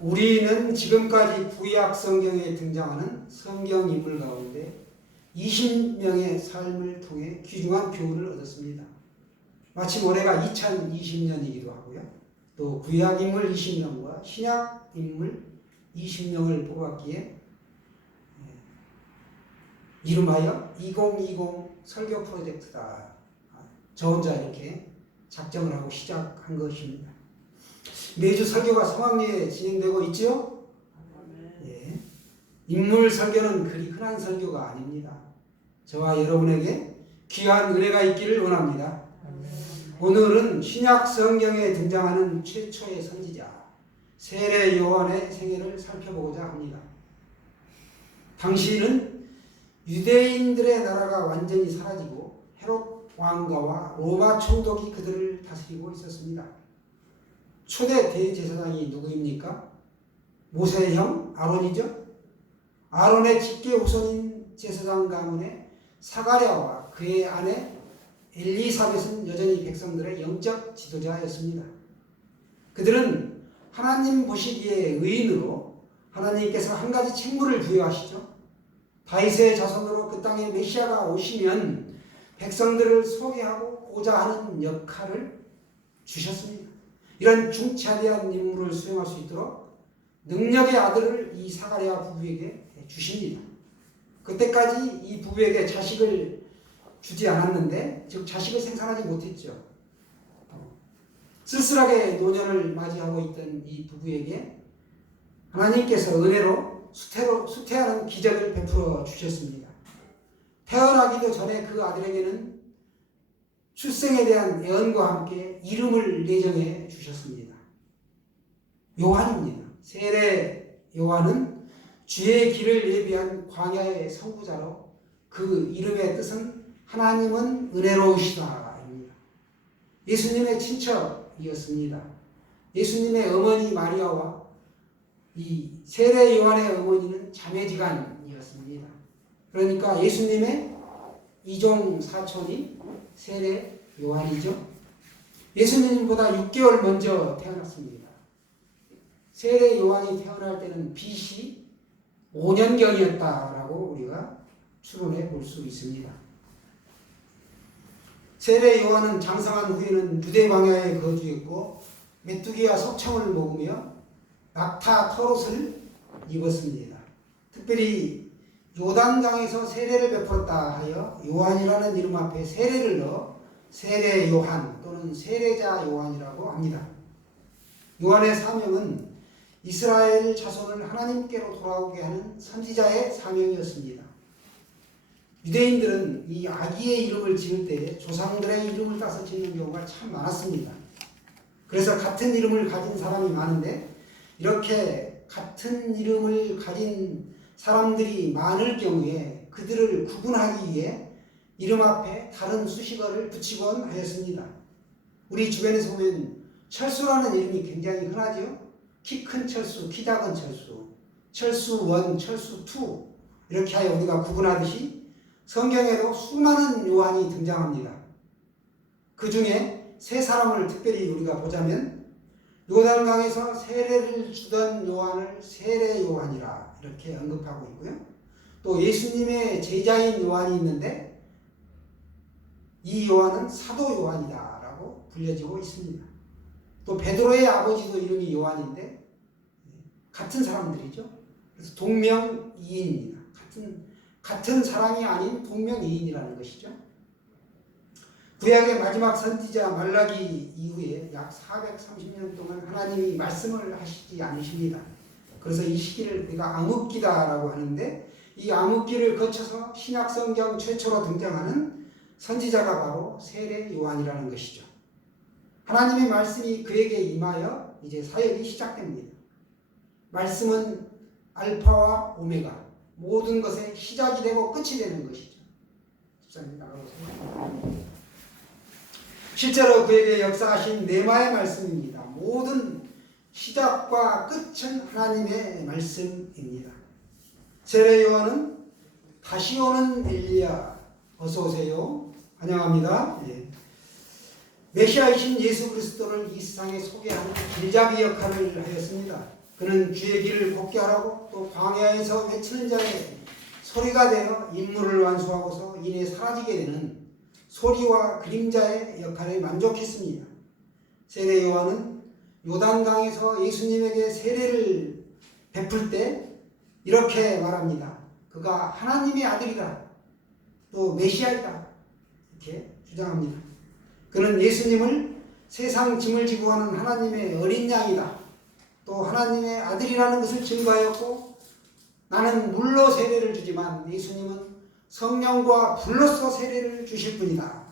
우리는 지금까지 구약 성경에 등장하는 성경 인물 가운데 20명의 삶을 통해 귀중한 교훈을 얻었습니다. 마침 올해가 2020년이기도 하고요. 또 구약 인물 20명과 신약 인물 20명을 뽑았기에 이름하여 2020 설교 프로젝트다. 저 혼자 이렇게 작정을 하고 시작한 것입니다. 매주 설교가 성황리에 진행되고 있죠? 예. 인물 설교는 그리 흔한 설교가 아닙니다. 저와 여러분에게 귀한 은혜가 있기를 원합니다. 오늘은 신약 성경에 등장하는 최초의 선지자 세례 요한의 생애를 살펴보고자 합니다. 당시는 유대인들의 나라가 완전히 사라지고 헤롯 왕가와 로마 총독이 그들을 다스리고 있었습니다. 초대 대제사장이 누구입니까? 모세의 형 아론이죠. 아론의 직계 후손인 제사장 가문의 사가랴와 그의 아내 엘리사벳은 여전히 백성들의 영적 지도자였습니다. 그들은 하나님 보시기에 의인으로 하나님께서 한 가지 책무를 부여하시죠. 다윗의 자손으로 그 땅에 메시아가 오시면 백성들을 소개하고자 하는 역할을 주셨습니다. 이런 중차대한 임무를 수행할 수 있도록 능력의 아들을 이 사가랴 부부에게 주십니다. 그때까지 이 부부에게 자식을 주지 않았는데, 즉 자식을 생산하지 못했죠. 쓸쓸하게 노년을 맞이하고 있던 이 부부에게 하나님께서 은혜로 수태하는 기적을 베풀어 주셨습니다. 태어나기도 전에 그 아들에게는 출생에 대한 예언과 함께 이름을 내정해 주셨습니다. 요한입니다. 세례 요한은 주의 길을 예비한 광야의 선구자로 그 이름의 뜻은 하나님은 은혜로우시다입니다. 예수님의 친척이었습니다. 예수님의 어머니 마리아와 이 세례 요한의 어머니는 자매지간이었습니다. 그러니까 예수님의 이종 사촌이 세례 요한이죠. 예수님보다 6개월 먼저 태어났습니다. 세례 요한이 태어날 때는 BC 5년경이었다라고 우리가 추론해 볼 수 있습니다. 세례 요한은 장성한 후에는 유대 광야에 거주했고 메뚜기와 석청을 먹으며 낙타 털옷을 입었습니다. 특별히 요단강에서 세례를 베풀었다 하여 요한이라는 이름 앞에 세례를 넣어 세례 요한 또는 세례자 요한이라고 합니다. 요한의 사명은 이스라엘 자손을 하나님께로 돌아오게 하는 선지자의 사명이었습니다. 유대인들은 이 아기의 이름을 지을 때 조상들의 이름을 따서 짓는 경우가 참 많았습니다. 그래서 같은 이름을 가진 사람이 많은데 이렇게 같은 이름을 가진 사람들이 많을 경우에 그들을 구분하기 위해 이름 앞에 다른 수식어를 붙이곤 하였습니다. 우리 주변에서 보면 철수라는 이름이 굉장히 흔하죠. 키 큰 철수, 키 작은 철수, 철수 1, 철수 2 이렇게 하여 우리가 구분하듯이 성경에도 수많은 요한이 등장합니다. 그 중에 세 사람을 특별히 우리가 보자면 요단강에서 세례를 주던 요한을 세례 요한이라 이렇게 언급하고 있고요. 또 예수님의 제자인 요한이 있는데 이 요한은 사도 요한이다 라고 불려지고 있습니다. 또 베드로의 아버지도 이름이 요한인데 같은 사람들이죠. 그래서 동명이인입니다. 같은 사람이 아닌 동명이인이라는 것이죠. 구약의 마지막 선지자 말라기 이후에 약 430년 동안 하나님이 말씀을 하시지 않으십니다. 그래서 이 시기를 우리가 암흑기다라고 하는데 이 암흑기를 거쳐서 신약 성경 최초로 등장하는 선지자가 바로 세례 요한이라는 것이죠. 하나님의 말씀이 그에게 임하여 이제 사역이 시작됩니다. 말씀은 알파와 오메가 모든 것의 시작이 되고 끝이 되는 것이죠. 집사님 나가보세요. 실제로 그에게 역사하신 네마의 말씀입니다. 모든 시작과 끝은 하나님의 말씀입니다. 세례 요한은 다시 오는 엘리야 어서 오세요. 환영합니다. 예. 메시아이신 예수 그리스도를 이 세상에 소개하는 길잡이 역할을 하였습니다. 그는 주의 길을 걷게 하라고 또 광야에서 외치는 자의 소리가 되어 임무를 완수하고서 이내 사라지게 되는 소리와 그림자의 역할에 만족했습니다. 세례 요한은 요단강에서 예수님에게 세례를 베풀 때 이렇게 말합니다. 그가 하나님의 아들이다. 또 메시아이다. 이렇게 주장합니다. 그는 예수님을 세상 짐을 지고 가는 하나님의 어린 양이다. 또 하나님의 아들이라는 것을 증거하였고 나는 물로 세례를 주지만 예수님은 성령과 불로써 세례를 주실 분이다.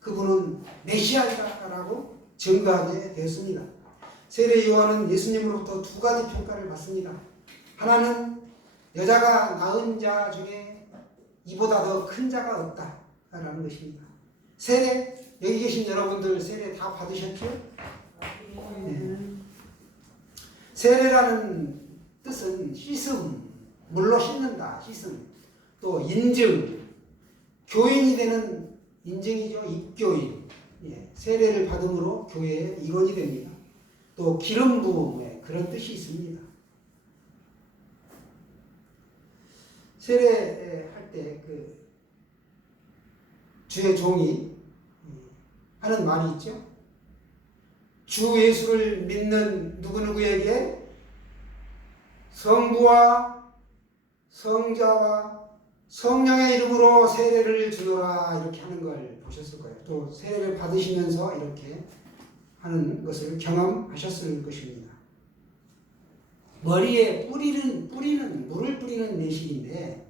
그분은 메시아이다라고 증거하게 되었습니다. 세례 요한은 예수님으로부터 두 가지 평가를 받습니다. 하나는 여자가 낳은 자 중에 이보다 더 큰 자가 없다라는 것입니다. 세례, 여기 계신 여러분들 세례 다 받으셨죠? 네. 세례라는 뜻은 씻음, 물로 씻는다, 씻음, 또 인증, 교인이 되는 인증이죠. 입교인. 예, 세례를 받음으로 교회의 일원이 됩니다. 또 기름 부음에 그런 뜻이 있습니다. 세례할 때 그 주의 종이 하는 말이 있죠. 주 예수를 믿는 누구누구에게 성부와 성자와 성령의 이름으로 세례를 주노라 이렇게 하는 걸 보셨을 거예요. 또 세례를 받으시면서 이렇게 하는 것을 경험하셨을 것입니다. 머리에 뿌리는 물을 뿌리는 내식인데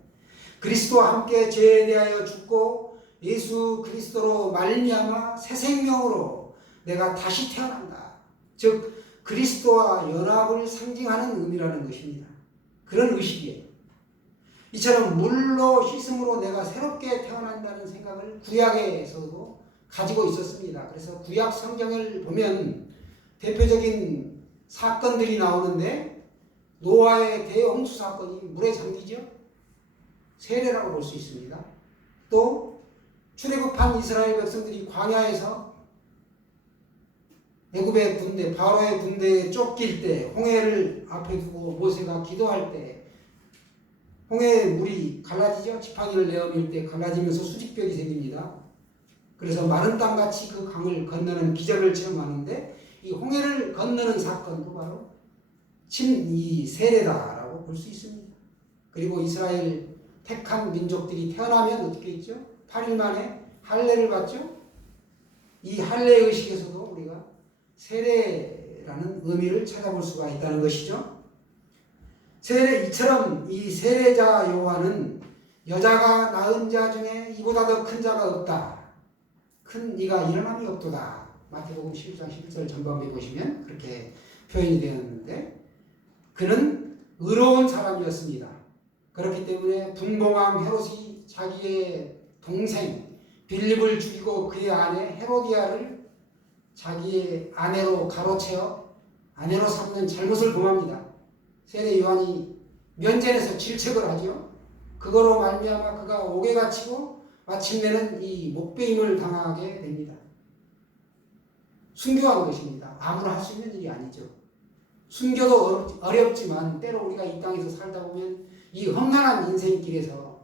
그리스도와 함께 죄에 대하여 죽고 예수 그리스도로 말미암아 새 생명으로 내가 다시 태어난다. 즉 그리스도와 연합을 상징하는 의미라는 것입니다. 그런 의식이에요. 이처럼 물로 씻음으로 내가 새롭게 태어난다는 생각을 구약에서도 가지고 있었습니다. 그래서 구약 성경을 보면 대표적인 사건들이 나오는데 노아의 대홍수 사건이 물에 잠기죠. 세례라고 볼 수 있습니다. 또 출애굽한 이스라엘 백성들이 광야에서 애굽의 군대, 바로의 군대에 쫓길 때 홍해를 앞에 두고 모세가 기도할 때 홍해의 물이 갈라지죠. 지팡이를 내어밀 때 갈라지면서 수직벽이 생깁니다. 그래서 마른 땅같이 그 강을 건너는 기적을 체험하는데 이 홍해를 건너는 사건도 바로 이 세례다라고 볼 수 있습니다. 그리고 이스라엘 택한 민족들이 태어나면 어떻게 있죠? 8일 만에 할례를 받죠. 이 할례 의식에서도 우리가 세례라는 의미를 찾아볼 수가 있다는 것이죠. 이처럼 이 세례자 요한은 여자가 낳은 자 중에 이보다 더 큰 자가 없다. 큰 이가 일어남이 없도다. 마태복음 11장 11절 전반부에 보시면 그렇게 표현이 되었는데 그는 의로운 사람이었습니다. 그렇기 때문에 분봉왕 헤롯이 자기의 동생 빌립을 죽이고 그의 아내 헤로디아를 자기의 아내로 가로채어 아내로 삼는 잘못을 범합니다. 세례 요한이 면전에서 질책을 하죠. 그거로 말미암아 그가 옥에 갇히고 마침내는 이 목배임을 당하게 됩니다. 순교한 것입니다. 아무나 할 수 있는 일이 아니죠. 순교도 어렵지만 때로 우리가 이 땅에서 살다 보면 이 험난한 인생길에서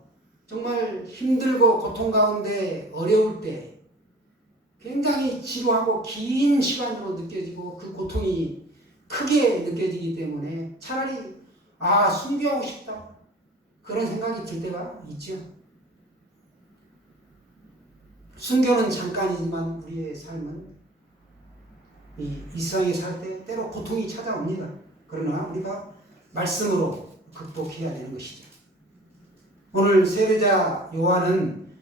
정말 힘들고 고통 가운데 어려울 때 굉장히 지루하고 긴 시간으로 느껴지고 그 고통이 크게 느껴지기 때문에 차라리 순교하고 싶다 그런 생각이 들 때가 있죠. 순교는 잠깐이지만 우리의 삶은 이 세상에 살 때 때로 고통이 찾아옵니다. 그러나 우리가 말씀으로 극복해야 되는 것이죠. 오늘 세례자 요한은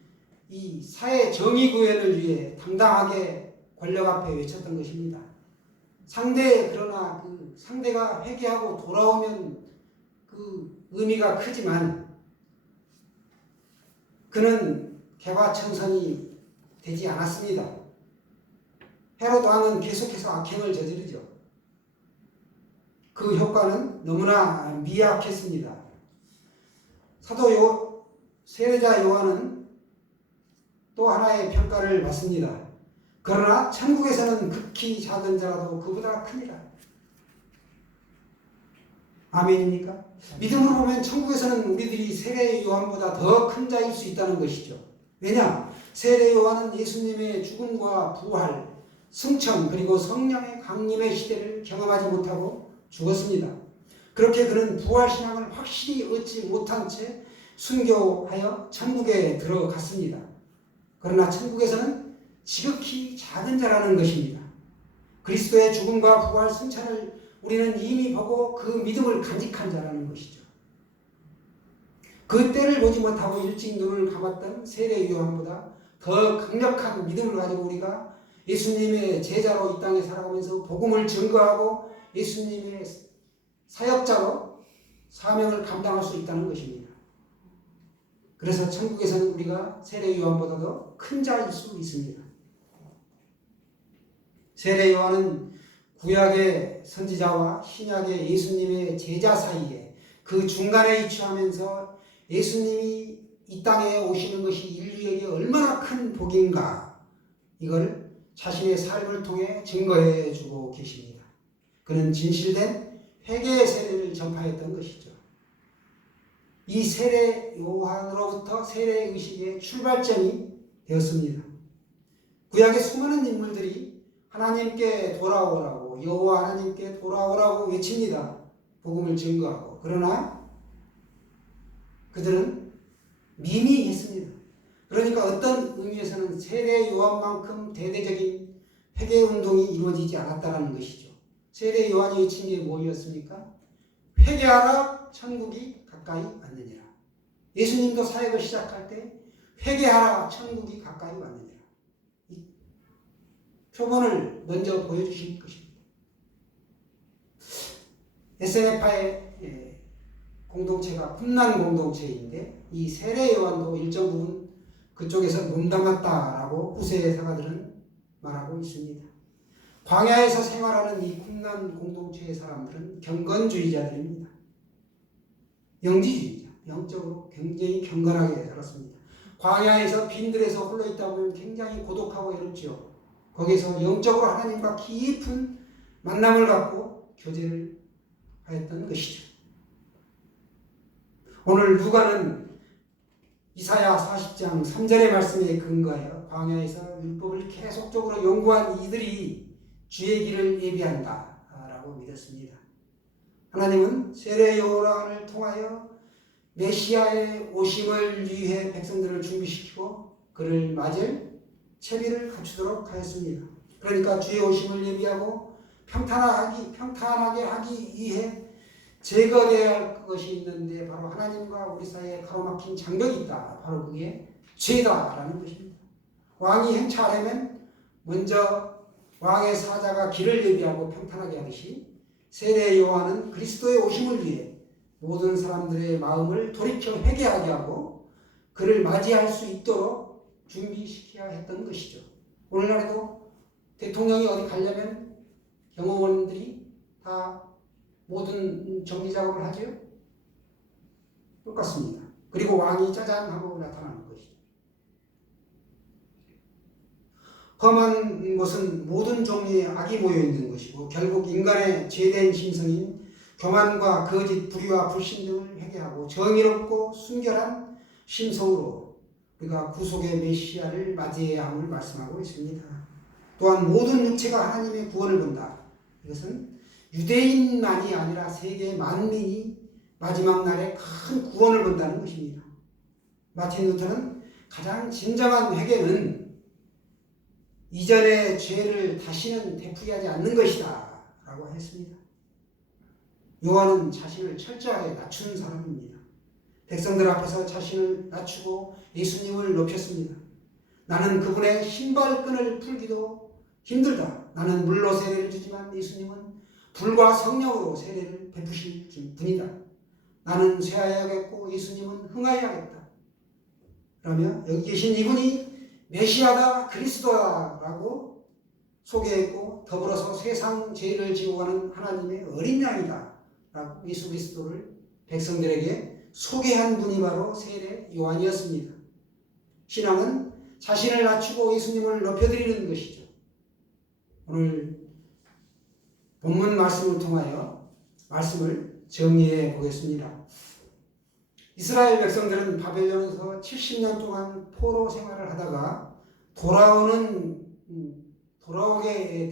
이 사회 정의 구현을 위해 당당하게 권력 앞에 외쳤던 것입니다. 그러나 그 상대가 회개하고 돌아오면 그 의미가 크지만 그는 개과천선이 되지 않았습니다. 헤롯 왕은 계속해서 악행을 저지르죠. 그 효과는 너무나 미약했습니다. 세례자 요한은 또 하나의 평가를 받습니다. 그러나 천국에서는 극히 작은 자라도 그보다 크니라. 아멘입니까? 믿음으로 보면 천국에서는 우리들이 세례 요한보다 더 큰 자일 수 있다는 것이죠. 왜냐? 세례 요한은 예수님의 죽음과 부활, 승천 그리고 성령의 강림의 시대를 경험하지 못하고 죽었습니다. 그렇게 그는 부활신앙을 확실히 얻지 못한 채 순교하여 천국에 들어갔습니다. 그러나 천국에서는 지극히 작은 자라는 것입니다. 그리스도의 죽음과 부활 승천을 우리는 이미 보고 그 믿음을 간직한 자라는 것이죠. 그 때를 보지 못하고 일찍 눈을 감았던 세례 요한보다 더 강력한 믿음을 가지고 우리가 예수님의 제자로 이 땅에 살아가면서 복음을 증거하고 예수님의 사역자로 사명을 감당할 수 있다는 것입니다. 그래서 천국에서는 우리가 세례 요한보다도 큰 자일 수 있습니다. 세례 요한은 구약의 선지자와 신약의 예수님의 제자 사이에 그 중간에 위치하면서 예수님이 이 땅에 오시는 것이 인류에게 얼마나 큰 복인가 이걸 자신의 삶을 통해 증거해 주고 계십니다. 그는 진실된 회개의 세례를 전파했던 것이죠. 이 세례 요한으로부터 세례 의식의 출발점이 되었습니다. 구약의 수많은 인물들이 하나님께 돌아오라고 여호와 하나님께 돌아오라고 외칩니다. 복음을 증거하고. 그러나 그들은 미미했습니다. 그러니까 어떤 의미에서는 세례 요한만큼 대대적인 회개 운동이 이루어지지 않았다는 것이죠. 세례 요한이 외친 게 뭐였습니까? 회개하라 천국이 가까이 왔느니라. 예수님도 사역을 시작할 때 회개하라 천국이 가까이 왔느니라. 이 표본을 먼저 보여주신 것입니다. SNF의 공동체가 쿰란 공동체인데 이 세례 요한도 일정 부분 그쪽에서 몸담았다라고 후세의 사가들은 말하고 있습니다. 광야에서 생활하는 이 쿰란 공동체의 사람들은 경건주의자들입니다. 영지주의자, 영적으로 굉장히 경건하게 살았습니다. 광야에서 빈들에서 홀로 있다 보면 굉장히 고독하고 외롭죠. 거기서 영적으로 하나님과 깊은 만남을 갖고 교제를 하였던 것이죠. 오늘 누가는 이사야 40장 3절의 말씀에 근거하여 광야에서 율법을 계속적으로 연구한 이들이 주의 길을 예비한다 라고 믿었습니다. 하나님은 세례 요한을 통하여 메시아의 오심을 위해 백성들을 준비시키고 그를 맞을 채비를 갖추도록 하였습니다. 그러니까 주의 오심을 예비하고 평탄하게 하기 위해 제거되어야 할 것이 있는데 바로 하나님과 우리 사이에 가로막힌 장벽이 있다. 바로 그게 죄다라는 것입니다. 왕이 행차하려면 먼저 왕의 사자가 길을 예비하고 평탄하게 하듯이 세례 요한은 그리스도의 오심을 위해 모든 사람들의 마음을 돌이켜 회개하게 하고 그를 맞이할 수 있도록 준비시켜야 했던 것이죠. 오늘날에도 대통령이 어디 가려면 경호원들이 다 모든 정리 작업을 하죠. 똑같습니다. 그리고 왕이 짜잔 하고 나타나는 것이죠. 험한 것은 모든 종류의 악이 모여 있는 것이고 결국 인간의 죄된 심성인 교만과 거짓, 불의와 불신 등을 회개하고 정의롭고 순결한 심성으로 우리가 구속의 메시아를 맞이해야 함을 말씀하고 있습니다. 또한 모든 육체가 하나님의 구원을 본다. 이것은 유대인만이 아니라 세계 만민이 마지막 날에 큰 구원을 본다는 것입니다. 마틴 루터는 가장 진정한 회개는 이전의 죄를 다시는 되풀이하지 않는 것이다 라고 했습니다. 요한은 자신을 철저하게 낮춘 사람입니다. 백성들 앞에서 자신을 낮추고 예수님을 높였습니다. 나는 그분의 신발끈을 풀기도 힘들다. 나는 물로 세례를 주지만 예수님은 불과 성령으로 세례를 베푸실 분이다. 나는 쇠하여야겠고 예수님은 흥하여야겠다. 그러며 여기 계신 이분이 메시아다 그리스도다라고 소개했고 더불어서 세상 죄를 지고 가는 하나님의 어린 양이다 라고 예수 그리스도를 백성들에게 소개한 분이 바로 세례 요한이었습니다. 신앙은 자신을 낮추고 예수님을 높여드리는 것이죠. 오늘 본문 말씀을 통하여 말씀을 정리해 보겠습니다. 이스라엘 백성들은 바벨론에서 70년 동안 포로 생활을 하다가 돌아오게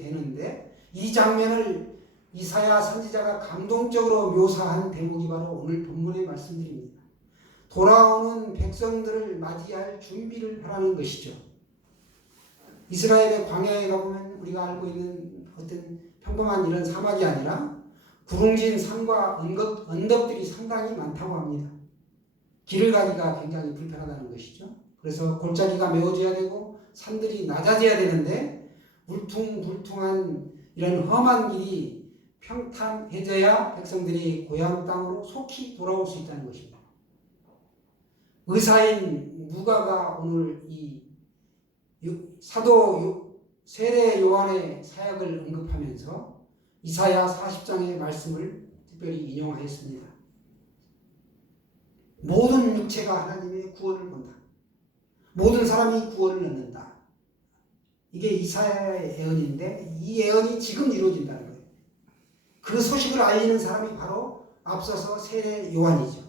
되는데, 이 장면을 이사야 선지자가 감동적으로 묘사한 대목이 바로 오늘 본문의 말씀드립니다. 돌아오는 백성들을 맞이할 준비를 하라는 것이죠. 이스라엘의 광야에 가보면 우리가 알고 있는 어떤 평범한 이런 사막이 아니라 구릉진 산과 언덕들이 상당히 많다고 합니다. 길을 가기가 굉장히 불편하다는 것이죠. 그래서 골짜기가 메워져야 되고 산들이 낮아져야 되는데 울퉁불퉁한 이런 험한 길이 평탄해져야 백성들이 고향 땅으로 속히 돌아올 수 있다는 것입니다. 의사인 누가가 오늘 이 사도 세례 요한의 사역을 언급하면서 이사야 40장의 말씀을 특별히 인용하였습니다. 모든 육체가 하나님의 구원을 본다. 모든 사람이 구원을 얻는다. 이게 이사야의 예언인데 이 예언이 지금 이루어진다는 거예요. 그 소식을 알리는 사람이 바로 앞서서 세례 요한이죠.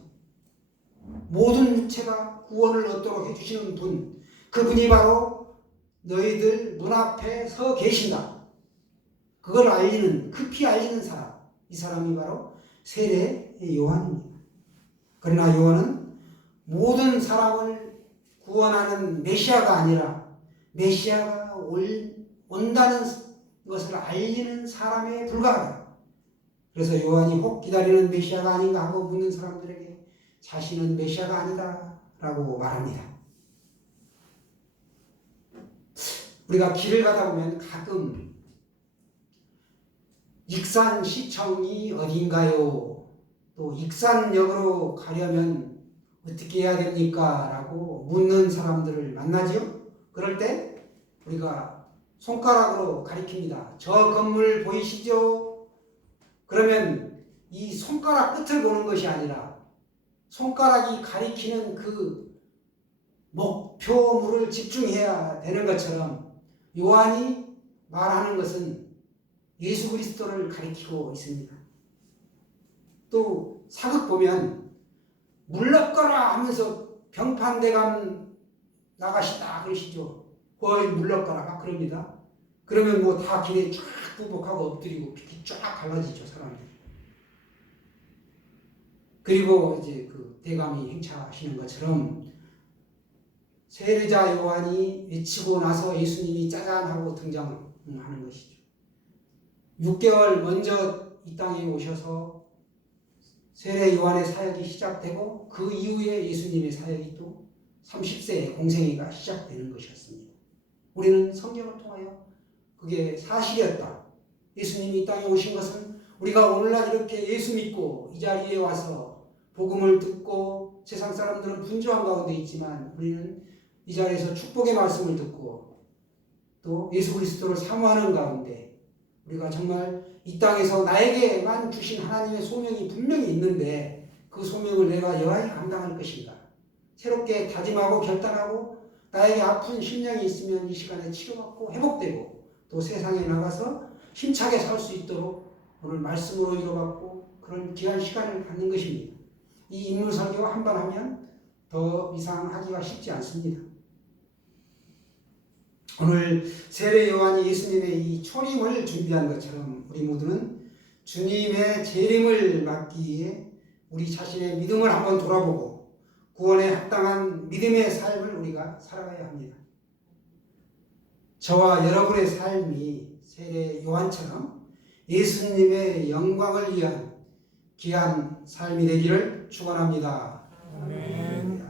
모든 육체가 구원을 얻도록 해주시는 분, 그분이 바로 너희들 눈앞에 서 계신다. 그걸 급히 알리는 사람, 이 사람이 바로 세례 요한입니다. 그러나 요한은 모든 사람을 구원하는 메시아가 아니라 메시아가 온다는 것을 알리는 사람에 불과하다. 그래서 요한이 혹 기다리는 메시아가 아닌가 하고 묻는 사람들에게 자신은 메시아가 아니다 라고 말합니다. 우리가 길을 가다 보면 가끔 익산시청이 어딘가요? 또 익산역으로 가려면 어떻게 해야 됩니까? 라고 묻는 사람들을 만나죠. 그럴 때 우리가 손가락으로 가리킵니다. 저 건물 보이시죠? 그러면 이 손가락 끝을 보는 것이 아니라 손가락이 가리키는 그 목표물을 집중해야 되는 것처럼 요한이 말하는 것은 예수 그리스도를 가리키고 있습니다. 또 사극 보면 물러가라 하면서 병판대감 나가시다 그러시죠. 거의 물러가라 막 그럽니다. 그러면 뭐 다 길에 쫙 부복하고 엎드리고 피키 쫙 갈라지죠, 사람들이. 그리고 이제 그 대감이 행차하시는 것처럼 세례자 요한이 외치고 나서 예수님이 짜잔 하고 등장하는 것이죠. 6개월 먼저 이 땅에 오셔서 세례 요한의 사역이 시작되고 그 이후에 예수님의 사역이 또 30세의 공생애가 시작되는 것이었습니다. 우리는 성경을 통하여 그게 사실이었다. 예수님이 이 땅에 오신 것은 우리가 오늘날 이렇게 예수 믿고 이 자리에 와서 복음을 듣고 세상 사람들은 분주한 가운데 있지만 우리는 이 자리에서 축복의 말씀을 듣고 또 예수 그리스도를 사모하는 가운데 우리가 정말 이 땅에서 나에게만 주신 하나님의 소명이 분명히 있는데 그 소명을 내가 여하히 감당할 것인가, 새롭게 다짐하고 결단하고 나에게 아픈 심령이 있으면 이 시간에 치료받고 회복되고 또 세상에 나가서 힘차게 살 수 있도록 오늘 말씀으로 위로받고 그런 귀한 시간을 갖는 것입니다. 이 인물 설교 한 번 하면 더 이상 하기가 쉽지 않습니다. 오늘 세례 요한이 예수님의 이 초림을 준비한 것처럼 우리 모두는 주님의 재림을 맞기 위해 우리 자신의 믿음을 한번 돌아보고 구원에 합당한 믿음의 삶을 우리가 살아가야 합니다. 저와 여러분의 삶이 세례 요한처럼 예수님의 영광을 위한 귀한 삶이 되기를 축원합니다. 아멘.